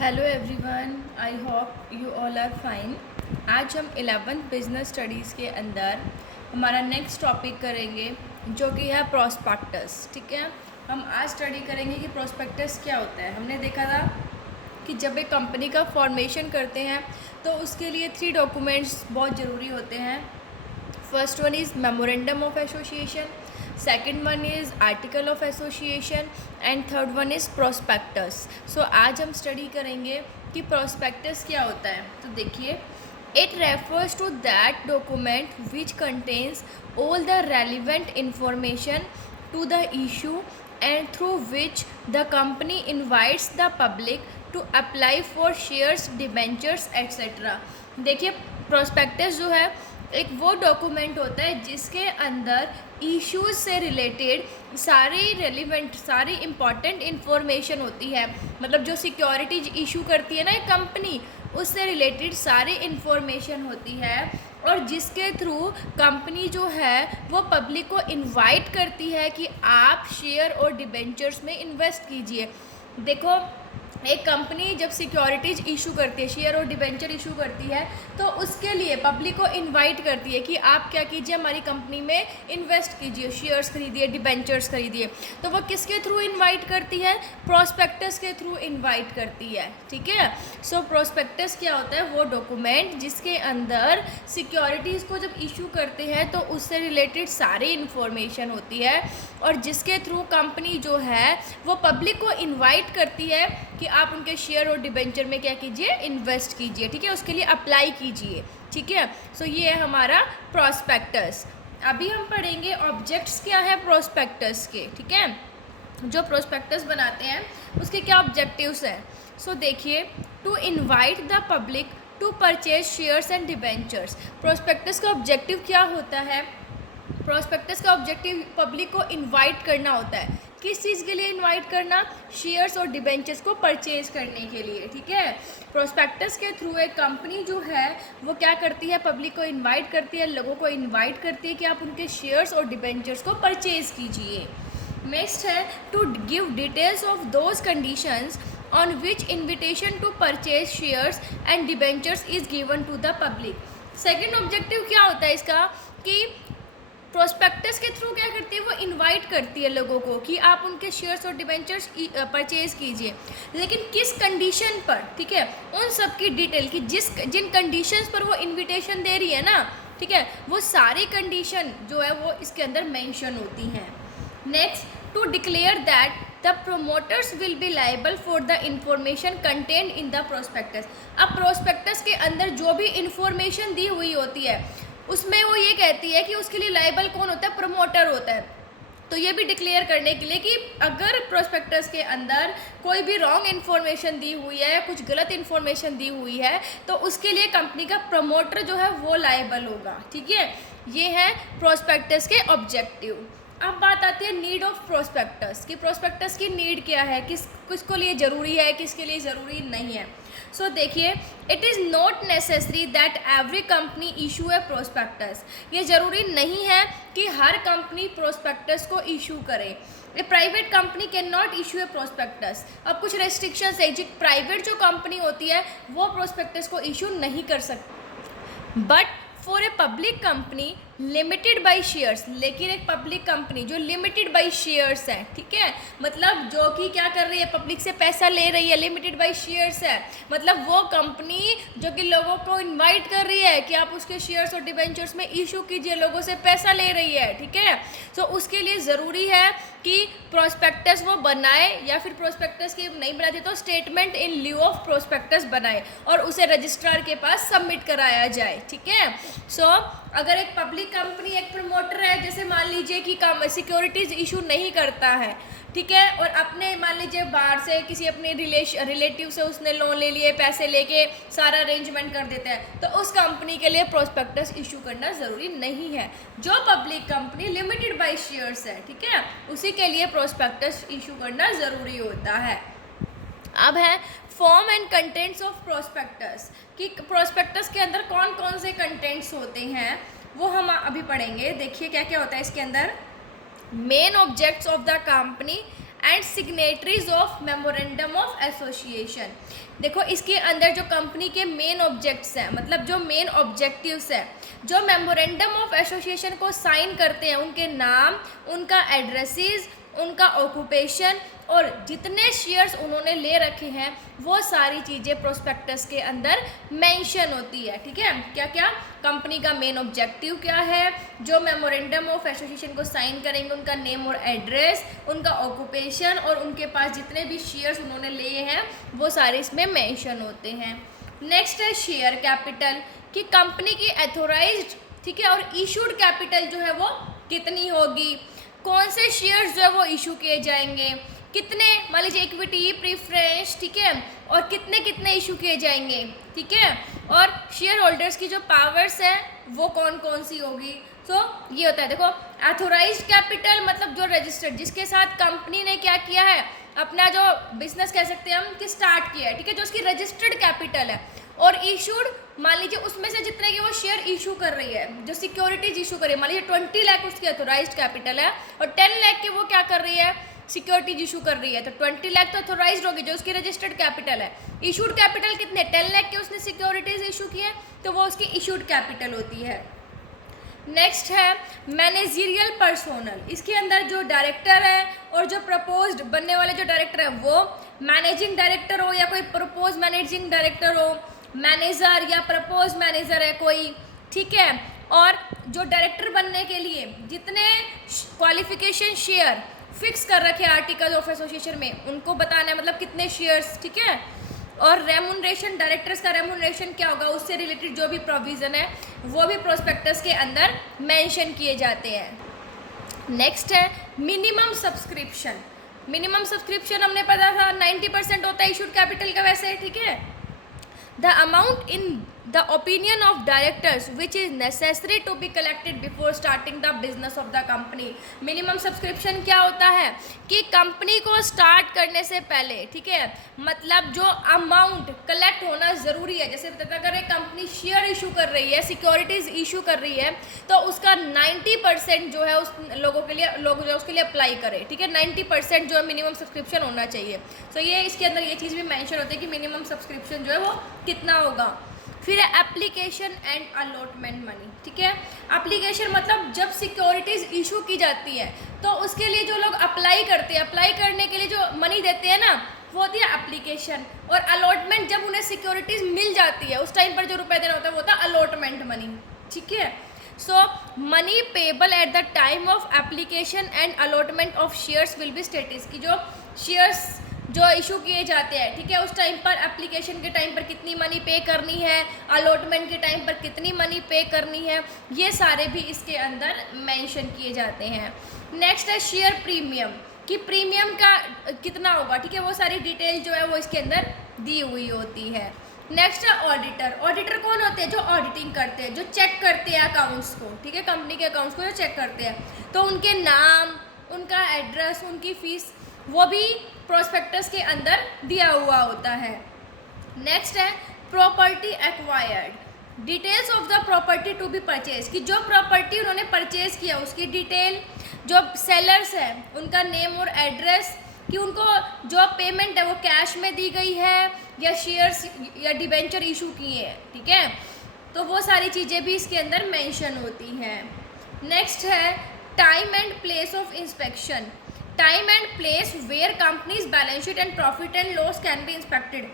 Hello everyone, I hope you all are fine. आज हम 11th business studies के अंदर हमारा नेक्स्ट टॉपिक करेंगे जो कि है प्रोस्पेक्टस। ठीक है, हम आज स्टडी करेंगे कि प्रोस्पेक्टस क्या होता है। हमने देखा था कि जब एक कंपनी का फॉर्मेशन करते हैं तो उसके लिए 3 डॉक्यूमेंट्स बहुत ज़रूरी होते हैं। First one is memorandum of association, second one is article of association and third one is prospectus. So आज हम स्टडी करेंगे कि प्रोस्पेक्टस क्या होता है। तो देखिए, it refers to that document which contains all the relevant information to the issue and through which the company invites the public to apply for shares, debentures etc. देखिए, प्रोस्पेक्टस जो है एक वो डॉक्यूमेंट होता है जिसके अंदर इश्यूज से रिलेटेड सारी रेलिवेंट सारी इम्पॉर्टेंट इन्फॉर्मेशन होती है। मतलब जो सिक्योरिटीज इशू करती है ना एक कंपनी, उससे रिलेटेड सारी इन्फॉर्मेशन होती है और जिसके थ्रू कंपनी जो है वो पब्लिक को इनवाइट करती है कि आप शेयर और डिबेंचर्स में इन्वेस्ट कीजिए। देखो, एक कंपनी जब सिक्योरिटीज़ इशू करती है, शेयर और डिबेंचर इशू करती है, तो उसके लिए पब्लिक को इनवाइट करती है कि आप क्या कीजिए, हमारी कंपनी में इन्वेस्ट कीजिए, शेयर्स खरीदिए, डिबेंचर्स खरीदिए। तो वो किसके थ्रू इनवाइट करती है? प्रोस्पेक्टस के थ्रू इनवाइट करती है। ठीक है, सो प्रोस्पेक्टस क्या होता है? वो डॉक्यूमेंट जिसके अंदर सिक्योरिटीज़ को जब इशू करते हैं तो उससे रिलेटेड सारी इन्फॉर्मेशन होती है और जिसके थ्रू कंपनी जो है वो पब्लिक को इनवाइट करती है कि आप उनके शेयर और डिबेंचर में क्या कीजिए, इन्वेस्ट कीजिए। ठीक है, उसके लिए अप्लाई कीजिए। ठीक है, सो ये है हमारा प्रोस्पेक्टस। अभी हम पढ़ेंगे ऑब्जेक्ट्स क्या है प्रोस्पेक्टस के। ठीक है, जो प्रोस्पेक्टस बनाते हैं उसके क्या ऑब्जेक्टिव्स हैं। सो देखिए, to invite the public to purchase shares and debentures. Prospectus का ऑब्जेक्टिव क्या होता है? प्रोस्पेक्टस का ऑब्जेक्टिव पब्लिक को इनवाइट करना होता है। किस चीज़ के लिए इनवाइट करना? शेयर्स और डिबेंचर्स को परचेज करने के लिए। ठीक है, प्रोस्पेक्टस के थ्रू एक कंपनी जो है वो क्या करती है, पब्लिक को इनवाइट करती है, लोगों को इनवाइट करती है कि आप उनके शेयर्स और डिबेंचर्स को परचेज कीजिए। नेक्स्ट है to give details of those conditions on which invitation to purchase shares and debentures is given to the public. Second objective क्या होता है इसका कि प्रोस्पेक्टस के थ्रू क्या करती है, वो इनवाइट करती है लोगों को कि आप उनके शेयर्स और डिबेंचर्स परचेज कीजिए, लेकिन किस कंडीशन पर? ठीक है, उन सब की डिटेल की जिन कंडीशंस पर वो इनविटेशन दे रही है ना, ठीक है, वो सारी कंडीशन जो है वो इसके अंदर मेंशन होती हैं। Next, to declare that the promoters will be liable for the information content in the prospectus. अब प्रोस्पेक्टस के अंदर जो भी इंफॉर्मेशन दी हुई होती है उसमें वो ये कहती है कि उसके लिए लाइबल कौन होता है? प्रमोटर होता है। तो ये भी डिक्लेयर करने के लिए कि अगर प्रोस्पेक्टस के अंदर कोई भी रॉन्ग इन्फॉर्मेशन दी हुई है, कुछ गलत इन्फॉर्मेशन दी हुई है, तो उसके लिए कंपनी का प्रमोटर जो है वो लाइबल होगा। ठीक है, ये है प्रोस्पेक्टस के ऑब्जेक्टिव। अब बात आती है नीड ऑफ प्रोस्पेक्टस कि प्रोस्पेक्टस की नीड क्या है, किसको लिए ज़रूरी है, किसके लिए ज़रूरी नहीं है। सो देखिए, it is not necessary that every company issue a prospectus. ये ज़रूरी नहीं है कि हर कंपनी प्रोस्पेक्टस को इशू करे। A private company can not issue a prospectus. अब कुछ रेस्ट्रिक्शंस है, जो प्राइवेट जो कंपनी होती है वो प्रोस्पेक्टस को इशू नहीं कर सकती। But for a public company limited by shares, लेकिन एक पब्लिक कंपनी जो लिमिटेड बाई शेयर्स है, ठीक है, मतलब जो कि क्या कर रही है, पब्लिक से पैसा ले रही है, लिमिटेड बाई शेयर्स है, मतलब वो कंपनी जो कि लोगों को इनवाइट कर रही है कि आप उसके शेयर्स और डिबेंचर्स में इशू कीजिए, लोगों से पैसा ले रही है। ठीक है, तो उसके लिए ज़रूरी है कि प्रोस्पेक्टस वो बनाए, या फिर प्रोस्पेक्टस की नहीं बनाती तो statement in lieu of prospectus बनाए और उसे रजिस्ट्रार के पास सबमिट कराया जाए। ठीक है, सो अगर एक पब्लिक कंपनी एक प्रमोटर है, जैसे मान लीजिए कि सिक्योरिटीज़ इशू नहीं करता है, ठीक है, और अपने मान लीजिए बाहर से किसी अपने रिलेटिव से उसने लोन ले लिए, पैसे लेके सारा अरेंजमेंट कर देते हैं, तो उस कंपनी के लिए प्रोस्पेक्टस इशू करना ज़रूरी नहीं है। जो public company limited by shares है, ठीक है, उसी के लिए प्रोस्पेक्टस इशू करना ज़रूरी होता है। अब है form and contents of prospectus कि प्रोस्पेक्टस के अंदर कौन कौन से कंटेंट्स होते हैं वो हम अभी पढ़ेंगे। देखिए क्या क्या होता है इसके अंदर। Main objects of the company and signatories of memorandum of association. देखो इसके अंदर जो कंपनी के मेन ऑब्जेक्ट्स हैं, मतलब जो मेन ऑब्जेक्टिव्स हैं, जो मेमोरेंडम ऑफ एसोसिएशन को साइन करते हैं, उनके नाम, उनका एड्रेसेस, उनका ऑक्यूपेशन और जितने शेयर्स उन्होंने ले रखे हैं वो सारी चीज़ें प्रोस्पेक्टस के अंदर मेंशन होती है। ठीक है, क्या क्या, कंपनी का मेन ऑब्जेक्टिव क्या है, जो मेमोरेंडम ऑफ एसोसिएशन को साइन करेंगे उनका नेम और एड्रेस, उनका ऑक्यूपेशन और उनके पास जितने भी शेयर्स उन्होंने लिए हैं वो सारे इसमें मेंशन होते हैं। नेक्स्ट है शेयर कैपिटल, कि कंपनी की एथोराइज्ड, ठीक है, और इशूड कैपिटल जो है वो कितनी होगी, कौन से शेयर्स जो है वो इशू किए जाएंगे, कितने, मान लीजिए इक्विटी, प्रीफरेंस, ठीक है, और कितने कितने इशू किए जाएंगे, ठीक है, और शेयर होल्डर्स की जो पावर्स हैं वो कौन कौन सी होगी। तो ये होता है, देखो ऑथोराइज्ड कैपिटल मतलब जो रजिस्टर्ड, जिसके साथ कंपनी ने क्या किया है, अपना जो बिजनेस कह सकते हैं हम कि स्टार्ट किया है, ठीक है, जो उसकी रजिस्टर्ड कैपिटल है। और इशूड, मान लीजिए उसमें से जितने की वो शेयर इशू कर रही है, जो सिक्योरिटीज इशू कर रही है, मान लीजिए 20 लाख उसकी ऑथोराइज्ड कैपिटल है और 10 लाख की वो क्या कर रही है, सिक्योरिटीज इशू कर रही है, तो 20 लाख तो ऑथोराइज्ड होगी जो उसकी रजिस्टर्ड कैपिटल है। इशूड कैपिटल कितने, 10 लाख के उसने सिक्योरिटीज इशू किए तो वो उसकी इशूड कैपिटल होती है। नेक्स्ट है मैनेजरियल पर्सोनल, इसके अंदर जो डायरेक्टर है और जो प्रपोज्ड बनने वाले जो डायरेक्टर है वो मैनेजिंग डायरेक्टर हो या कोई प्रपोज मैनेजिंग डायरेक्टर हो, मैनेजर या प्रपोज मैनेजर है कोई, ठीक है, और जो डायरेक्टर बनने के लिए जितने क्वालिफिकेशन शेयर फिक्स कर रखे आर्टिकल ऑफ एसोसिएशन में उनको बताना है, मतलब कितने शेयर्स, ठीक है, और रेमुनरेशन, डायरेक्टर्स का रेमुनरेशन क्या होगा, उससे रिलेटेड जो भी प्रोविज़न है वो भी प्रोस्पेक्टस के अंदर मेंशन किए जाते हैं। नेक्स्ट है मिनिमम सब्सक्रिप्शन। मिनिमम सब्सक्रिप्शन हमने पता था 90% होता है इशूड कैपिटल का, वैसे, ठीक है। The amount in the opinion of directors which is necessary to be collected before starting the business of the company। Minimum subscription क्या होता है कि कंपनी को स्टार्ट करने से पहले, ठीक है, मतलब जो अमाउंट कलेक्ट होना ज़रूरी है, जैसे बताता अगर एक कंपनी शेयर इशू कर रही है, सिक्योरिटीज़ इशू कर रही है, तो उसका 90% जो है उस लोगों के लिए, लोग जो उसके लिए अप्लाई करें, ठीक है, 90% जो है मिनिमम सब्सक्रिप्शन होना चाहिए। तो ये इसके अंदर ये चीज़ भी मेंशन होती है कि मिनिमम सब्सक्रिप्शन जो है वो कितना होगा। फिर है एप्लीकेशन एंड अलॉटमेंट मनी, ठीक है, एप्लीकेशन मतलब जब सिक्योरिटीज़ इशू की जाती है तो उसके लिए जो लोग अप्लाई करते हैं, अप्लाई करने के लिए जो मनी देते हैं ना वो होती है एप्लीकेशन, और अलॉटमेंट जब उन्हें सिक्योरिटीज़ मिल जाती है उस टाइम पर जो रुपए देना होता है वो होता है अलॉटमेंट मनी, ठीक है। So money payable at the time of application and allotment of shares will be status, की जो शेयर्स जो इशू किए जाते हैं, ठीक है, उस टाइम पर एप्लीकेशन के टाइम पर कितनी मनी पे करनी है, अलॉटमेंट के टाइम पर कितनी मनी पे करनी है, ये सारे भी इसके अंदर मेंशन किए जाते हैं। नेक्स्ट है शेयर प्रीमियम, कि प्रीमियम का कितना होगा, ठीक है, वो सारी डिटेल जो है वो इसके अंदर दी हुई होती है। नेक्स्ट है ऑडिटर। ऑडिटर कौन होते हैं, जो ऑडिटिंग करते हैं, जो चेक करते हैं अकाउंट्स को, ठीक है, कंपनी के अकाउंट्स को जो चेक करते हैं, तो उनके नाम, उनका एड्रेस, उनकी फीस वो भी प्रोस्पेक्टस के अंदर दिया हुआ होता है। नेक्स्ट है property acquired, details of the property to be purchase, कि जो प्रॉपर्टी उन्होंने परचेज किया उसकी डिटेल, जो सेलर्स है उनका नेम और एड्रेस, कि उनको जो पेमेंट है वो कैश में दी गई है या शेयर्स या डिबेंचर इशू किए हैं, ठीक है, तो वो सारी चीज़ें भी इसके अंदर मेंशन होती हैं। नेक्स्ट है time and place of inspection, time and place where companies balance sheet and profit and loss can be inspected.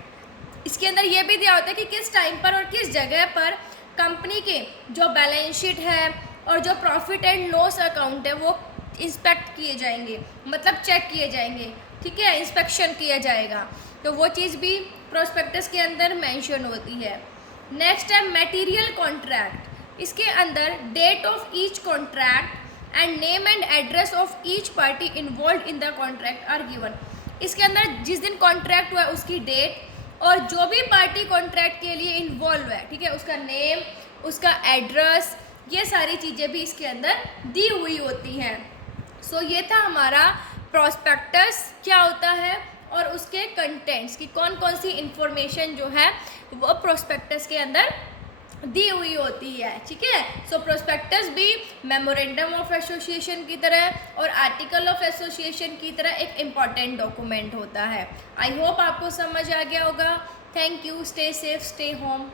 इसके अंदर ये भी दिया होता है कि किस टाइम पर और किस जगह पर कंपनी के जो बैलेंस शीट है और जो प्रॉफिट एंड लॉस अकाउंट है वो इंस्पेक्ट किए जाएंगे, मतलब चेक किए जाएंगे, ठीक है, इंस्पेक्शन किया जाएगा, तो वो चीज़ भी प्रोस्पेक्टस के अंदर मेंशन होती है। नेक्स्ट है मटेरियल कॉन्ट्रैक्ट, इसके अंदर date of each contract and name and address of each party involve in the contract are given. इसके अंदर जिस दिन कॉन्ट्रैक्ट हुआ है उसकी डेट और जो भी पार्टी कॉन्ट्रैक्ट के लिए इन्वॉल्व है, ठीक है, उसका नेम, उसका एड्रेस, ये सारी चीज़ें भी इसके अंदर दी हुई होती हैं। सो ये था हमारा प्रोस्पेक्टस क्या होता है और उसके कंटेंट्स की कौन कौन सी इंफॉर्मेशन जो है वो प्रोस्पेक्टस के अंदर दी हुई होती है, ठीक है। सो प्रोस्पेक्टस भी मेमोरेंडम ऑफ एसोसिएशन की तरह और आर्टिकल ऑफ एसोसिएशन की तरह एक इम्पॉर्टेंट डॉक्यूमेंट होता है। आई होप आपको समझ आ गया होगा। Thank you, stay safe, stay home.